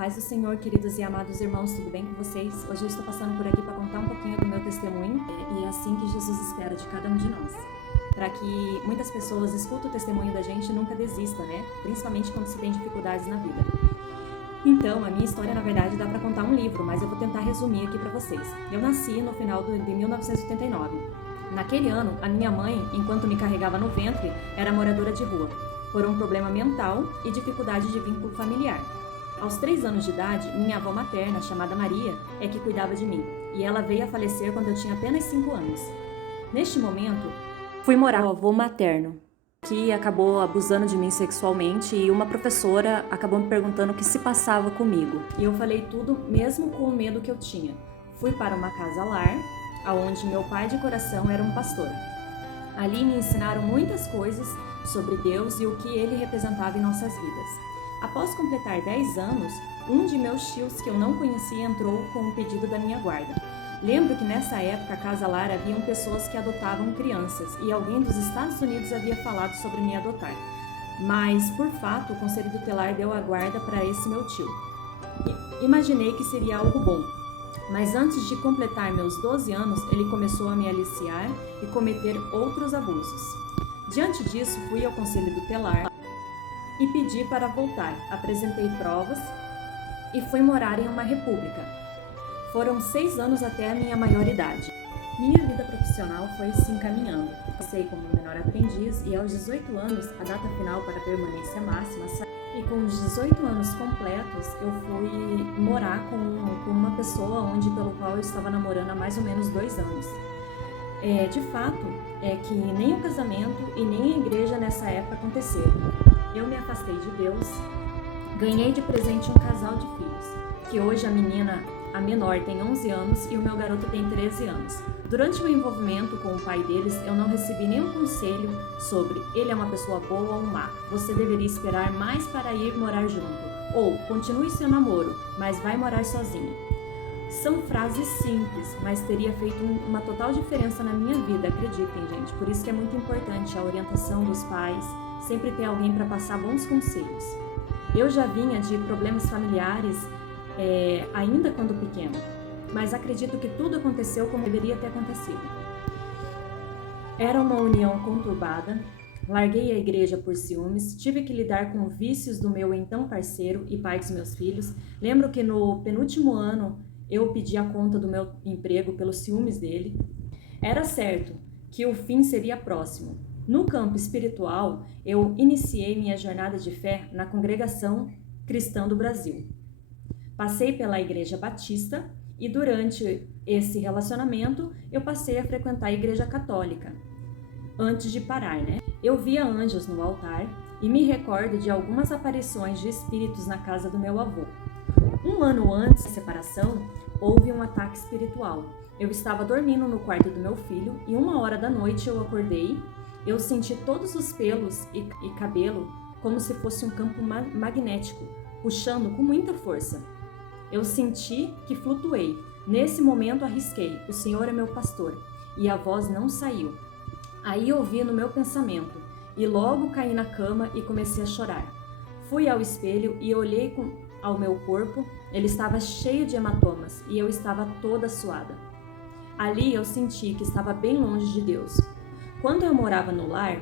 Paz do Senhor, queridos e amados irmãos, tudo bem com vocês? Hoje eu estou passando por aqui para contar um pouquinho do meu testemunho e é assim que Jesus espera de cada um de nós. Para que muitas pessoas escutem o testemunho da gente e nunca desistam, né? Principalmente quando se tem dificuldades na vida. Então, a minha história, na verdade, dá para contar um livro, mas eu vou tentar resumir aqui para vocês. Eu nasci no final de 1989. Naquele ano, a minha mãe, enquanto me carregava no ventre, era moradora de rua, por um problema mental e dificuldade de vínculo familiar. Aos 3 anos de idade, minha avó materna, chamada Maria, é que cuidava de mim, e ela veio a falecer quando eu tinha apenas 5 anos. Neste momento, fui morar com o avô materno, que acabou abusando de mim sexualmente, e uma professora acabou me perguntando o que se passava comigo. E eu falei tudo, mesmo com o medo que eu tinha. Fui para uma casa-lar, onde meu pai de coração era um pastor. Ali me ensinaram muitas coisas sobre Deus e o que ele representava em nossas vidas. Após completar 10 anos, um de meus tios que eu não conhecia entrou com um pedido da minha guarda. Lembro que nessa época, a casa-lar haviam pessoas que adotavam crianças e alguém dos Estados Unidos havia falado sobre me adotar. Mas, por fato, o conselho tutelar deu a guarda para esse meu tio. Imaginei que seria algo bom, mas antes de completar meus 12 anos, ele começou a me aliciar e cometer outros abusos. Diante disso, fui ao conselho tutelar e pedi para voltar. Apresentei provas e fui morar em uma república. Foram 6 anos até a minha maioridade. Minha vida profissional foi se encaminhando. Comecei como menor aprendiz e aos 18 anos, a data final para a permanência máxima, e com os 18 anos completos, eu fui morar com uma pessoa pelo qual eu estava namorando há mais ou menos 2 anos. De fato, é que nem o casamento e nem a igreja nessa época aconteceram. Eu me afastei de Deus, ganhei de presente um casal de filhos, que hoje a menor tem 11 anos e o meu garoto tem 13 anos. Durante o envolvimento com o pai deles, eu não recebi nenhum conselho sobre ele é uma pessoa boa ou má, você deveria esperar mais para ir morar junto, ou continue seu namoro, mas vai morar sozinha. São frases simples, mas teria feito uma total diferença na minha vida, acreditem, gente. Por isso que é muito importante a orientação dos pais, sempre ter alguém para passar bons conselhos. Eu já vinha de problemas familiares ainda quando pequena, mas acredito que tudo aconteceu como deveria ter acontecido. Era uma união conturbada, larguei a igreja por ciúmes, tive que lidar com vícios do meu então parceiro e pai dos meus filhos. Lembro que no penúltimo ano eu pedi a conta do meu emprego pelos ciúmes dele. Era certo que o fim seria próximo. No campo espiritual, eu iniciei minha jornada de fé na Congregação Cristã do Brasil. Passei pela Igreja Batista e durante esse relacionamento eu passei a frequentar a Igreja Católica. Antes de parar, né? Eu via anjos no altar e me recordo de algumas aparições de espíritos na casa do meu avô. Um ano antes da separação, houve um ataque espiritual. Eu estava dormindo no quarto do meu filho e 1h da noite eu acordei. Eu senti todos os pelos e cabelo como se fosse um campo magnético, puxando com muita força. Eu senti que flutuei. Nesse momento arrisquei, o Senhor é meu pastor, e a voz não saiu. Aí ouvi no meu pensamento, e logo caí na cama e comecei a chorar. Fui ao espelho e olhei ao meu corpo, ele estava cheio de hematomas, e eu estava toda suada. Ali eu senti que estava bem longe de Deus. Quando eu morava no lar,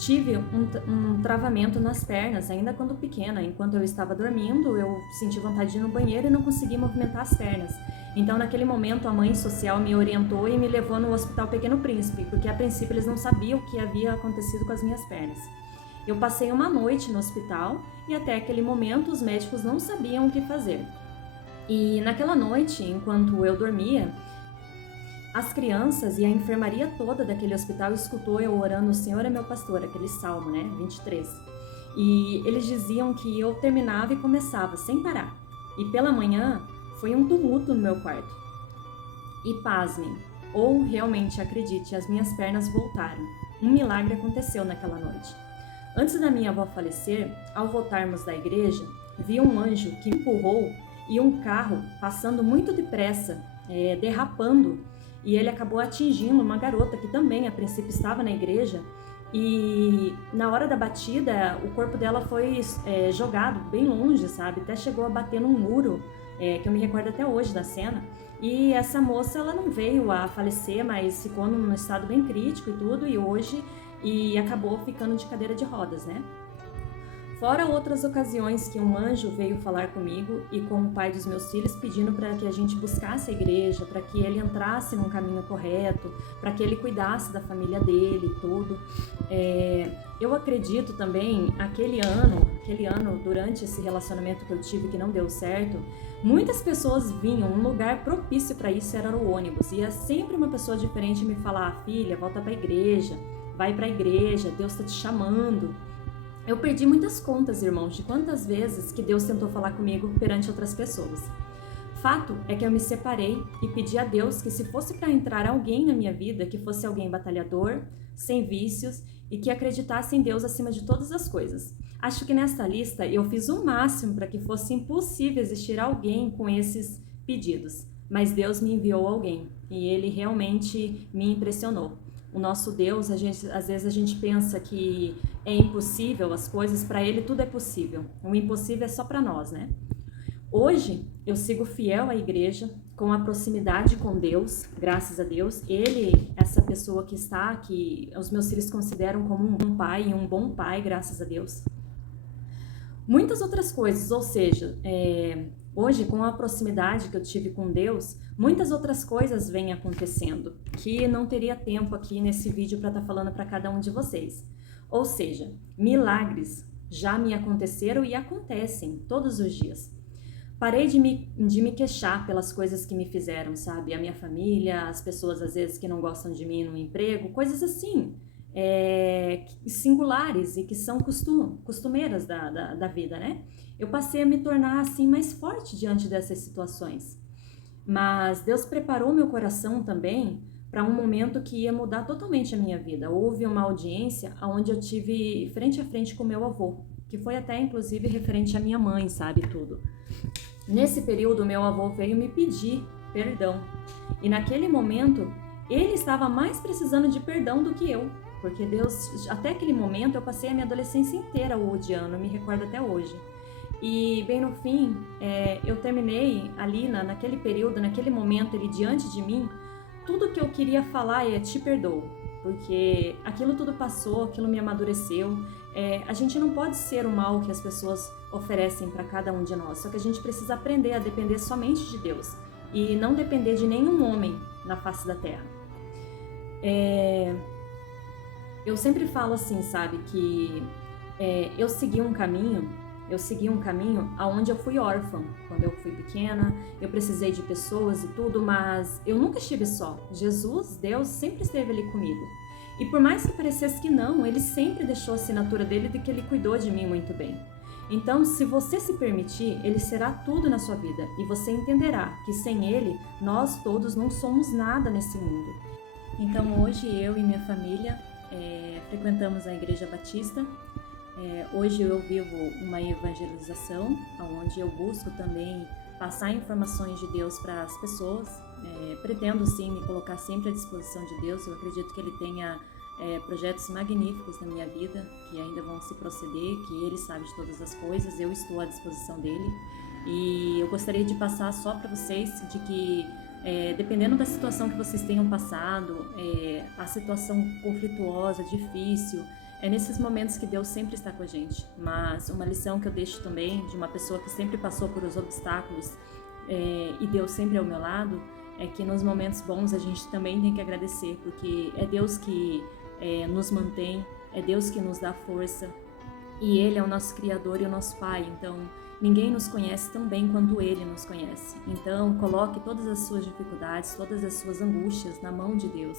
tive um travamento nas pernas, ainda quando pequena. Enquanto eu estava dormindo, eu senti vontade de ir no banheiro e não consegui movimentar as pernas. Então, naquele momento, a mãe social me orientou e me levou no Hospital Pequeno Príncipe, porque a princípio eles não sabiam o que havia acontecido com as minhas pernas. Eu passei uma noite no hospital e até aquele momento os médicos não sabiam o que fazer. E naquela noite, enquanto eu dormia, as crianças e a enfermaria toda daquele hospital escutou eu orando, o Senhor é meu pastor, aquele salmo, 23. E eles diziam que eu terminava e começava sem parar. E pela manhã foi um tumulto no meu quarto. E pasmem, ou realmente acredite, as minhas pernas voltaram. Um milagre aconteceu naquela noite. Antes da minha avó falecer, ao voltarmos da igreja, vi um anjo que me empurrou e um carro passando muito depressa, derrapando, e ele acabou atingindo uma garota que também a princípio estava na igreja E na hora da batida, o corpo dela foi jogado bem longe, sabe? Até chegou a bater num muro, que eu me recordo até hoje da cena. E essa moça, ela não veio a falecer, mas ficou num estado bem crítico e tudo, e acabou ficando de cadeira de rodas, né? Fora outras ocasiões que um anjo veio falar comigo e com o pai dos meus filhos, pedindo para que a gente buscasse a igreja, para que ele entrasse num caminho correto, para que ele cuidasse da família dele e tudo. Eu acredito também, aquele ano, durante esse relacionamento que eu tive que não deu certo, muitas pessoas vinham, um lugar propício para isso era o ônibus. Ia sempre uma pessoa diferente me falar: filha, volta para a igreja, vai para a igreja, Deus está te chamando. Eu perdi muitas contas, irmãos, de quantas vezes que Deus tentou falar comigo perante outras pessoas. Fato é que eu me separei e pedi a Deus que, se fosse para entrar alguém na minha vida, que fosse alguém batalhador, sem vícios e que acreditasse em Deus acima de todas as coisas. Acho que nessa lista eu fiz o máximo para que fosse impossível existir alguém com esses pedidos, mas Deus me enviou alguém e ele realmente me impressionou. O nosso Deus, às vezes a gente pensa que é impossível as coisas, para ele tudo é possível. O impossível é só para nós, né? Hoje eu sigo fiel à igreja, com a proximidade com Deus, graças a Deus. Ele, essa pessoa que está, que os meus filhos consideram como um bom pai e um bom pai, graças a Deus. Muitas outras coisas, ou seja, hoje com a proximidade que eu tive com Deus, muitas outras coisas vêm acontecendo, que não teria tempo aqui nesse vídeo para estar falando para cada um de vocês. Ou seja, milagres já me aconteceram e acontecem todos os dias. Parei de me queixar pelas coisas que me fizeram, sabe? A minha família, as pessoas às vezes que não gostam de mim no emprego, coisas assim, singulares e que são costumeiras da vida, né? Eu passei a me tornar assim mais forte diante dessas situações. Mas Deus preparou meu coração também para um momento que ia mudar totalmente a minha vida. Houve uma audiência onde eu tive frente a frente com meu avô, que foi até inclusive referente à minha mãe, sabe, tudo. Nesse período, meu avô veio me pedir perdão. E naquele momento, ele estava mais precisando de perdão do que eu. Porque Deus, até aquele momento, eu passei a minha adolescência inteira o odiando, eu me recordo até hoje. E bem no fim, eu terminei ali naquele período, naquele momento, ele diante de mim, tudo que eu queria falar é: te perdoo, porque aquilo tudo passou, aquilo me amadureceu. A gente não pode ser o mal que as pessoas oferecem para cada um de nós, só que a gente precisa aprender a depender somente de Deus e não depender de nenhum homem na face da terra. Eu sempre falo assim, sabe, que eu segui um caminho aonde eu fui órfã. Quando eu fui pequena, eu precisei de pessoas e tudo, mas eu nunca estive só. Jesus, Deus, sempre esteve ali comigo. E por mais que parecesse que não, ele sempre deixou a assinatura dele de que ele cuidou de mim muito bem. Então, se você se permitir, ele será tudo na sua vida e você entenderá que sem ele, nós todos não somos nada nesse mundo. Então, hoje eu e minha família frequentamos a Igreja Batista. Hoje eu vivo uma evangelização, onde eu busco também passar informações de Deus para as pessoas. Pretendo sim me colocar sempre à disposição de Deus. Eu acredito que Ele tenha projetos magníficos na minha vida, que ainda vão se proceder, que Ele sabe de todas as coisas, eu estou à disposição dEle. E eu gostaria de passar só para vocês de que, dependendo da situação que vocês tenham passado, a situação conflituosa, difícil, é nesses momentos que Deus sempre está com a gente. Mas uma lição que eu deixo também de uma pessoa que sempre passou por os obstáculos e Deus sempre ao meu lado, é que nos momentos bons a gente também tem que agradecer, porque é Deus que nos mantém, é Deus que nos dá força e Ele é o nosso Criador e o nosso Pai. Então ninguém nos conhece tão bem quanto Ele nos conhece. Então coloque todas as suas dificuldades, todas as suas angústias na mão de Deus,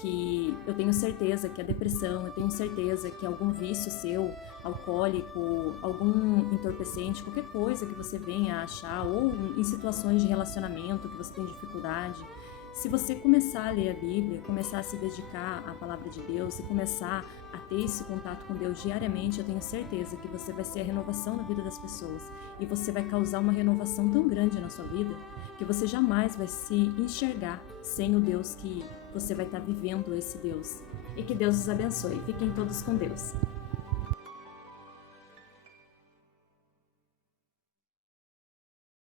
que eu tenho certeza que a depressão, eu tenho certeza que algum vício seu, alcoólico, algum entorpecente, qualquer coisa que você venha a achar, ou em situações de relacionamento que você tem dificuldade, se você começar a ler a Bíblia, começar a se dedicar à palavra de Deus e começar a ter esse contato com Deus diariamente, eu tenho certeza que você vai ser a renovação na vida das pessoas e você vai causar uma renovação tão grande na sua vida que você jamais vai se enxergar sem o Deus que você vai estar vivendo, esse Deus. e que Deus os abençoe. Fiquem todos com Deus.